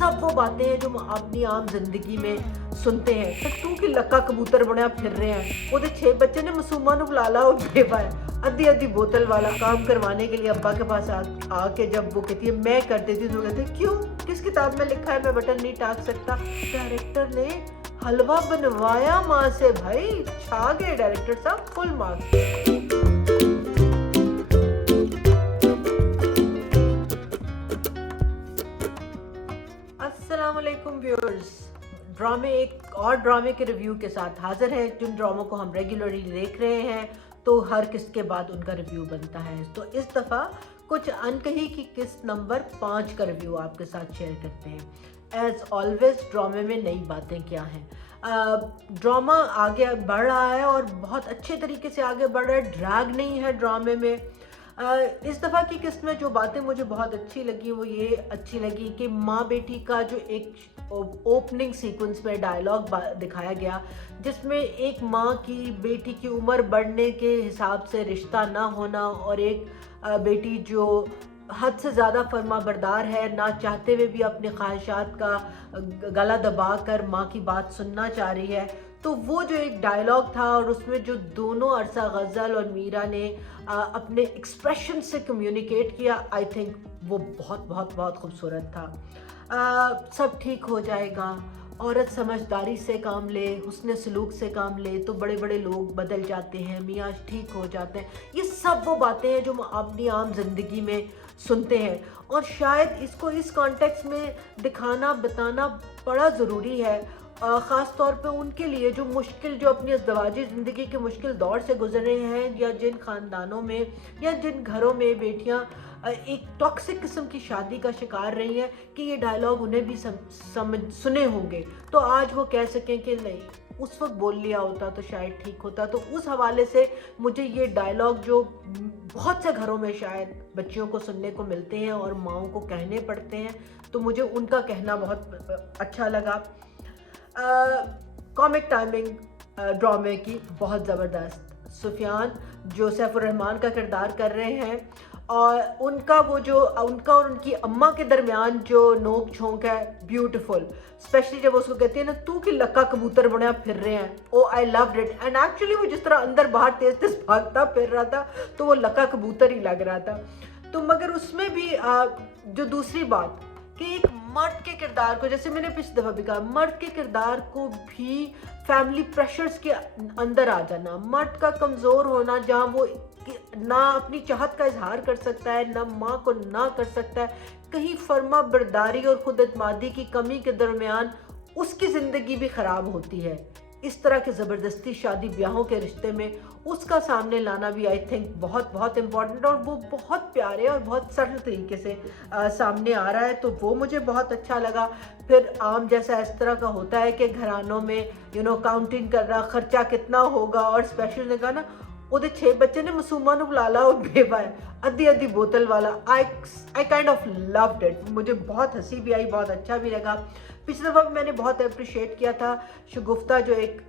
सब वो बातें हैं जो हम अपनी आम जिंदगी में सुनते हैं। तू कि लक्का कबूतर बनया फिर रहे हैं, वो 6 बच्चे ने मासूमा नु बुला ला और बेवा है अद्धी अद्धी बोतल वाला काम करवाने के लिए अब्बा के पास आके जब वो कहती है मैं कर देती हूँ, तो कहते हैं क्यों, किस किताब में लिखा है मैं बटन नहीं टाक सकता। डायरेक्टर ने हलवा बनवाया माँ से, भाई छा गए डायरेक्टर साहब, फुल मार्क्स। अस्सलामुअलैकुम व्यूअर्स, एक और ड्रामे के रिव्यू के साथ हाजिर है। जिन ड्रामों को हम रेगुलरली देख रहे हैं तो हर किस्त के बाद उनका रिव्यू बनता है, तो इस दफ़ा कुछ अनकही की किस्त नंबर 5 का रिव्यू आपके साथ शेयर करते हैं। एज ऑलवेज ड्रामे में नई बातें क्या हैं। ड्रामा आगे बढ़ रहा है और बहुत अच्छे तरीके से आगे बढ़ रहा है, ड्रैग नहीं है ड्रामे में। इस दफ़ा की किस्त में जो बातें मुझे बहुत अच्छी लगी वो ये अच्छी लगी कि माँ बेटी का जो एक ओपनिंग सीक्वेंस में डायलॉग दिखाया गया, जिसमें एक माँ की बेटी की उम्र बढ़ने के हिसाब से रिश्ता ना होना और एक बेटी जो हद से ज़्यादा फर्मा बरदार है, ना चाहते हुए भी अपने ख्वाहिशात का गला दबा कर माँ की बात सुनना चाह रही है। तो वो जो एक डायलॉग था और उसमें जो दोनों अरसा गज़ल और मीरा ने अपने एक्सप्रेशन से कम्युनिकेट किया, आई थिंक वो बहुत बहुत बहुत खूबसूरत था। सब ठीक हो जाएगा, औरत समझदारी से काम ले, हुस्न सलूक से काम ले तो बड़े बड़े लोग बदल जाते हैं, मियाँ ठीक हो जाते हैं। ये सब वो बातें हैं जो हम अपनी आम जिंदगी में सुनते हैं और शायद इसको इस कॉन्टेक्स्ट में दिखाना बताना बड़ा ज़रूरी है, ख़ास तौर पे उनके लिए जो अपनी अज़दवाजी ज़िंदगी के मुश्किल दौर से गुजर रहे हैं, या जिन ख़ानदानों में या जिन घरों में बेटियां एक टॉक्सिक किस्म की शादी का शिकार रही हैं, कि ये डायलॉग उन्हें भी सुने होंगे, तो आज वो कह सकें कि नहीं उस वक्त बोल लिया होता तो शायद ठीक होता। तो उस हवाले से मुझे ये डायलॉग जो बहुत से घरों में शायद बच्चियों को सुनने को मिलते हैं और माँओं को कहने पड़ते हैं, तो मुझे उनका कहना बहुत अच्छा लगा। कॉमिक टाइमिंग ड्रामे की बहुत ज़बरदस्त। सुफियान जो सैफुर रहमान का किरदार कर रहे हैं और उनका और उनकी अम्मा के दरमियान जो नोक झोंक है, ब्यूटीफुल। स्पेशली जब उसको कहती है ना तू कि लक्का कबूतर बनया फिर रहे हैं, oh I loved it. And actually वो जिस तरह अंदर बाहर तेज तेज भागता फिर रहा था तो वो लक्का कबूतर ही लग रहा था। तो मगर उसमें भी जो दूसरी बात कि एक मर्द के किरदार को, जैसे मैंने पिछली दफ़ा भी कहा, मर्द के किरदार को भी फैमिली प्रेशर्स के अंदर आ जाना, मर्द का कमज़ोर होना, जहाँ वो ना अपनी चाहत का इजहार कर सकता है, ना माँ को ना कर सकता है, कहीं फर्मा बरदारी और खुद एतमादी की कमी के दरमियान उसकी ज़िंदगी भी ख़राब होती है। इस तरह के ज़बरदस्ती शादी ब्याहों के रिश्ते में उसका सामने लाना भी आई थिंक बहुत बहुत इम्पॉर्टेंट, और वो बहुत प्यारे और बहुत सरल तरीके से सामने आ रहा है, तो वो मुझे बहुत अच्छा लगा। फिर आम जैसा इस तरह का होता है कि घरानों में काउंटिंग कर रहा खर्चा कितना होगा, और स्पेशल ने कहा ना वो 6 बच्चे ने मासूमा नु बुला ला और बेवा है अद्धी अद्धी बोतल वाला। I kind of loved it, मुझे बहुत हंसी भी आई, बहुत अच्छा भी लगा। पिछले दफ़ा मैंने बहुत अप्रिशिएट किया था शगुफ्ता जो एक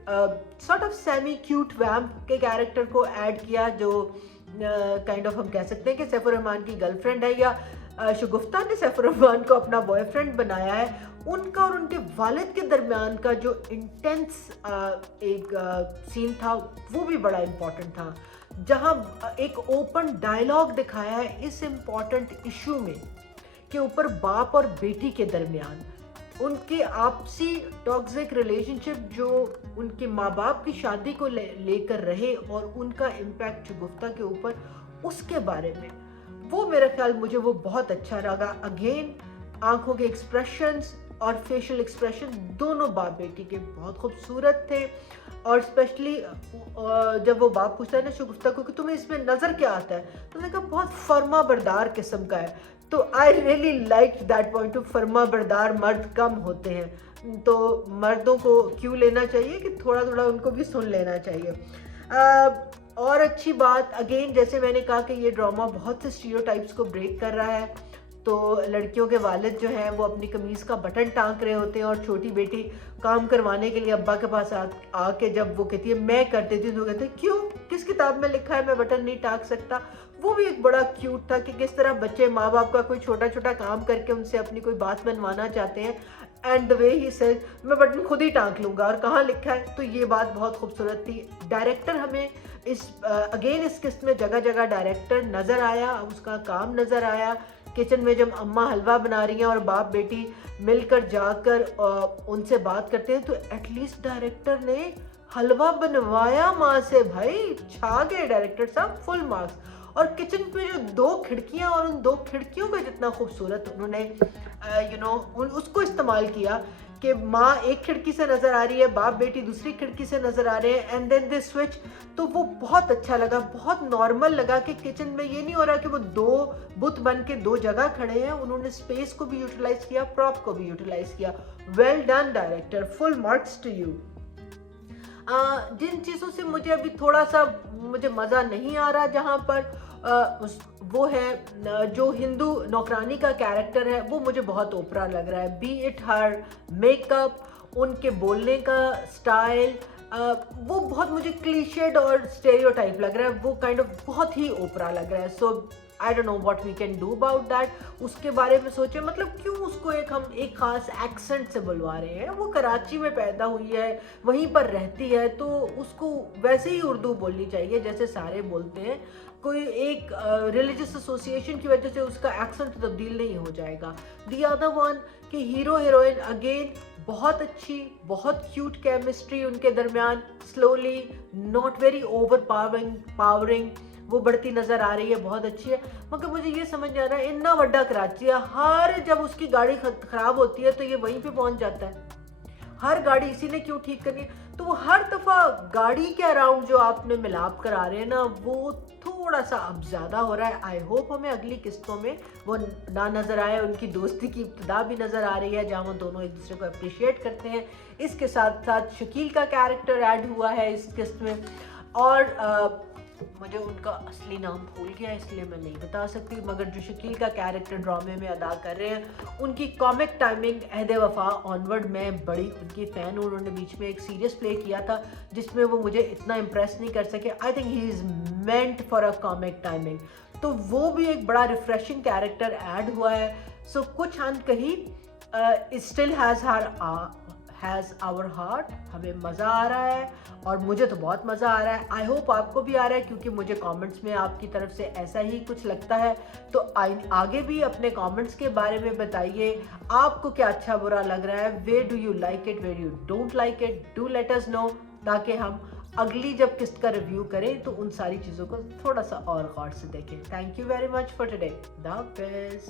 सॉर्ट ऑफ सेमी क्यूट वैम्प के कैरेक्टर को ऐड किया, जो काइंड ऑफ हम कह सकते हैं कि सैफुर रहमान की गर्लफ्रेंड है, या शगुफ्ता ने सैफुर रहमान को अपना बॉयफ्रेंड बनाया है। उनका और उनके वालिद के दरमियान का जो इंटेंस एक सीन था वो भी बड़ा इम्पोर्टेंट था, जहाँ एक ओपन डायलॉग दिखाया है इस इम्पोर्टेंट इशू में के ऊपर बाप और बेटी के दरमियान उनके आपसी टॉक्सिक रिलेशनशिप जो उनके माँ बाप की शादी को लेकर रहे और उनका इम्पैक्ट शगुफ्ता के ऊपर, उसके बारे में वो मेरा ख्याल मुझे वो बहुत अच्छा लगा। अगेन आंखों के एक्सप्रेशंस और फेशियल एक्सप्रेशन दोनों बाप बेटी के बहुत खूबसूरत थे, और स्पेशली जब वो बाप पूछता है ना शगुफ्ता को कि तुम्हें इसमें नज़र क्या आता है, तो उसने कहा बहुत फर्मा बरदार किस्म का है। तो I really like that point of फर्मा बरदार मर्द कम होते हैं, तो मर्दों को क्यों लेना चाहिए कि थोड़ा थोड़ा उनको भी सुन लेना चाहिए। और अच्छी बात अगेन जैसे मैंने कहा कि ये ड्रामा बहुत से स्टीरियोटाइप्स को ब्रेक कर रहा है, तो लड़कियों के वालिद जो हैं वो अपनी कमीज़ का बटन टांक रहे होते हैं और छोटी बेटी काम करवाने के लिए अब्बा के पास आके जब वो कहती है मैं कर देती हूँ, तो कहते हैं क्यों, किस किताब में लिखा है मैं बटन नहीं टांक सकता। वो भी एक बड़ा क्यूट था कि किस तरह बच्चे माँ बाप का कोई छोटा छोटा काम करके उनसे अपनी कोई बात मनवाना चाहते हैं, and the way he said मैं बटन खुद ही टाँक लूँगा, और कहाँ लिखा है। तो ये बात बहुत खूबसूरत थी। डायरेक्टर हमें इस अगेन इस किस्त में जगह जगह डायरेक्टर नज़र आया, उसका काम नज़र आया। किचन में जब अम्मा हलवा बना रही हैं और बाप बेटी मिलकर जाकर उनसे बात करते हैं, तो एटलीस्ट डायरेक्टर ने हलवा बनवाया माँ से, भाई छा गए डायरेक्टर साहब, फुल मार्क्स। और किचन पे जो 2 खिड़कियां, और उन 2 खिड़कियों का जितना खूबसूरत उन्होंने उसको इस्तेमाल किया कि माँ एक खिड़की से नज़र आ रही है, बाप बेटी दूसरी खिड़की से नज़र आ रहे हैं, एंड देन दे स्विच। तो वो बहुत अच्छा लगा, बहुत नॉर्मल लगा कि किचन में ये नहीं हो रहा कि वो 2 बुत बन के 2 जगह खड़े हैं। उन्होंने स्पेस को भी यूटिलाइज किया, प्रॉप को भी यूटिलाइज किया। Well done director, full marks to you. जिन चीज़ों से मुझे अभी थोड़ा सा मुझे मज़ा नहीं आ रहा, जहाँ पर वो है जो हिंदू नौकरानी का कैरेक्टर है, वो मुझे बहुत ओपरा लग रहा है। बी इट हर मेकअप, उनके बोलने का स्टाइल, वो बहुत मुझे क्लीशेड और स्टेरियोटाइप लग रहा है, वो काइंड ऑफ बहुत ही ओपरा लग रहा है। So I don't know what we can do about that. उसके बारे में सोचे, मतलब क्यों उसको हम एक खास एक्सेंट से बुलवा रहे हैं। वो कराची में पैदा हुई है, वहीं पर रहती है, तो उसको वैसे ही उर्दू बोलनी चाहिए जैसे सारे बोलते हैं। कोई एक रिलीजियस एसोसिएशन की वजह से उसका एक्सेंट तब्दील नहीं हो जाएगा। द अदर वन कि हीरो हीरोइन अगेन बहुत अच्छी, बहुत क्यूट केमिस्ट्री उनके दरमियान, slowly, not very over powering वो बढ़ती नज़र आ रही है, बहुत अच्छी है। मगर मुझे ये समझ नहीं आ रहा है, इतना बड़ा कराची है, हर जब उसकी गाड़ी ख़राब होती है तो ये वहीं पे पहुंच जाता है। हर गाड़ी इसी ने क्यों ठीक करनी है? तो वो हर दफ़ा गाड़ी के अराउंड जो आपने मिलाप करा रहे हैं ना, वो थोड़ा सा अब ज़्यादा हो रहा है। आई होप हमें अगली किस्तों में वो ना नज़र आए। उनकी दोस्ती की इब्तिदा भी नज़र आ रही है, जहाँ वो दोनों एक दूसरे को अप्रिशिएट करते हैं। इसके साथ साथ शकील का कैरेक्टर ऐड हुआ है इस किस्त में, और मुझे उनका असली नाम भूल गया इसलिए मैं नहीं बता सकती, मगर जो शकील का कैरेक्टर ड्रामे में अदा कर रहे हैं, उनकी कॉमिक टाइमिंग अहद वफा ऑनवर्ड मैं बड़ी उनकी फ़ैन हूँ। उन्होंने बीच में एक सीरियस प्ले किया था जिसमें वो मुझे इतना इम्प्रेस नहीं कर सके। I think he is meant for a comic timing, तो वो भी एक बड़ा रिफ्रेशिंग कैरेक्टर ऐड हुआ है। सो कुछ अंत कही स्टिल हैज़ आवर हार्ट। हमें मज़ा आ रहा है, और मुझे तो बहुत मज़ा आ रहा है। आई होप आपको भी आ रहा है, क्योंकि मुझे कमेंट्स में आपकी तरफ से ऐसा ही कुछ लगता है। तो आगे भी अपने कमेंट्स के बारे में बताइए, आपको क्या अच्छा बुरा लग रहा है, where do you like it, where you don't like it, do let us know, ताकि हम अगली जब किस्त का रिव्यू करें तो उन सारी चीज़ों को थोड़ा सा और गौर से देखें। Thank you very much for today. The हाफिज़।